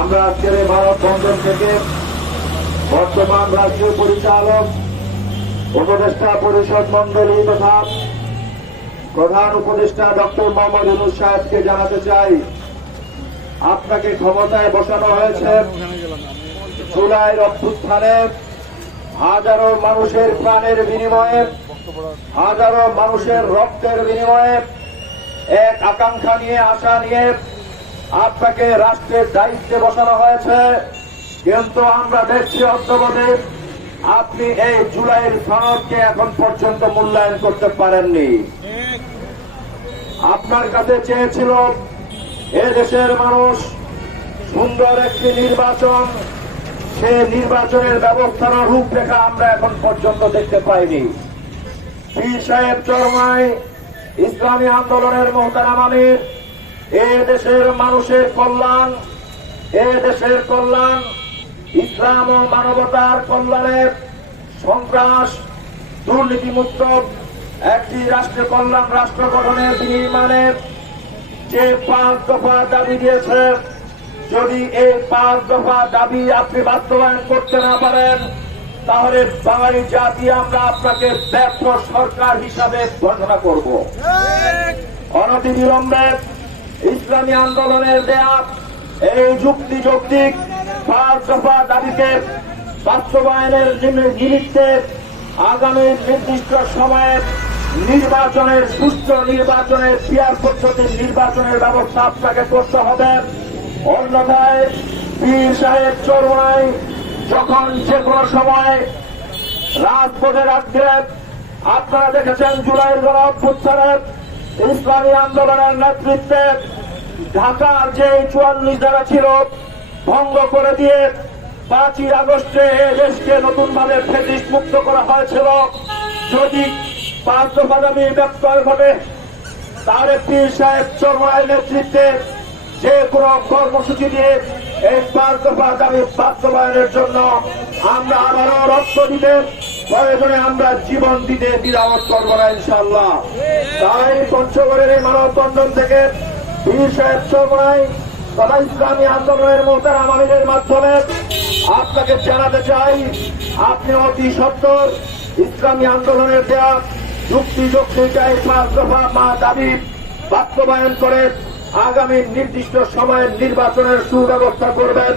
আমরা আজকের এই ভারত বন্ধন থেকে বর্তমান রাজ্য পরিচালক, উপদেষ্টা পরিষদ মন্ডলী তথা প্রধান উপদেষ্টা ডক্টর মোহাম্মদ ইউনুস সাহেবকে জানাতে চাই। আপনাকে ক্ষমতায় বসানো হয়েছে। জুলাইয়ের অভ্যুত্থানে হাজারো মানুষের প্রাণের বিনিময়ে, হাজারো মানুষের রক্তের বিনিময়ে এক আকাঙ্ক্ষা নিয়ে, আশা নিয়ে আপনাকে রাষ্ট্রের দায়িত্বে বসানো হয়েছে। কিন্তু আমরা দেখছি অদ্যবধি আপনি এই জুলাইয়ের সনদকে এখন পর্যন্ত মূল্যায়ন করতে পারেননি। আপনার কাছে চেয়েছিল এ দেশের মানুষ সুন্দর একটি নির্বাচন, সে নির্বাচনের ব্যবস্থার রূপরেখা আমরা এখন পর্যন্ত দেখতে পাইনি। পীর সাহেব চরমায় ইসলামী আন্দোলনের মোহতারাম আমির এ দেশের মানুষের কল্যাণ এ দেশের কল্যাণ ইসলাম ও মানবতার কল্যাণে সন্ত্রাস দুর্নীতিমুক্ত একটি রাষ্ট্র কল্যাণ রাষ্ট্র গঠনের বিনির্মাণে যে পাঁচ দফা দাবি দিয়েছে যদি এই পাঁচ দফা দাবি আপনি বাস্তবায়ন করতে না পারেন তাহলে বাঙালি জাতি আমরা আপনাকে ব্যর্থ সরকার হিসাবে ঘোষণা করব। অনতি বিলম্বে ইসলামী আন্দোলনের দেয়া এই যুক্তি যৌক্তিক পাঁচ দাবিকে বাস্তবায়নের নিমি- নিমিত্তে আগামী নির্দিষ্ট সময়ে নির্বাচনের, সুষ্ঠু নির্বাচনের, পিয়ার পদ্ধতির নির্বাচনের ব্যবস্থা আপনাকে করতে হবে। অন্যথায় পীর সাহেব চরমায় যখন যে কোনো সময় রাজপথে রাখবেন আপনারা দেখেছেন জুলাইয়ের গণ অভ্যুত্থানে ইসলামী আন্দোলনের নেতৃত্বে ঢাকার যে চুয়াল্লিশ ধারা ছিল, ভঙ্গ করে দিয়ে পাঁচই আগস্টে দেশকে নতুনভাবে ফেসিস মুক্ত করা হয়েছিল। যদি পাঁচ দফা দাবি ব্যক্তয় ঘটে তাহলে পীর সাহেব চরমায়ের নেতৃত্বে যে কোনো কর্মসূচি দিয়ে এই পাঁচ দফা দাবি বাস্তবায়নের জন্য আমরা আবারও রক্ত দিতে প্রয়োজনে আমরা জীবন দিতে দ্বিধাবোধ করব না ইনশাল্লাহ তাই পঞ্চগড়ের এই মানববন্ধন থেকে বীর সাহেব চরমায় তথা ইসলামী আন্দোলনের মোতার আমাদের মাধ্যমে আপনাকে জানাতে চাই, আপনি অতি সত্তর। ইসলামী আন্দোলনের দেয়া যুক্তি যুক্তি চাই, পাঁচ দফা মা দাবি বাস্তবায়ন করে আগামী নির্দিষ্ট সময়ের নির্বাচনের সুব্যবস্থা করবেন।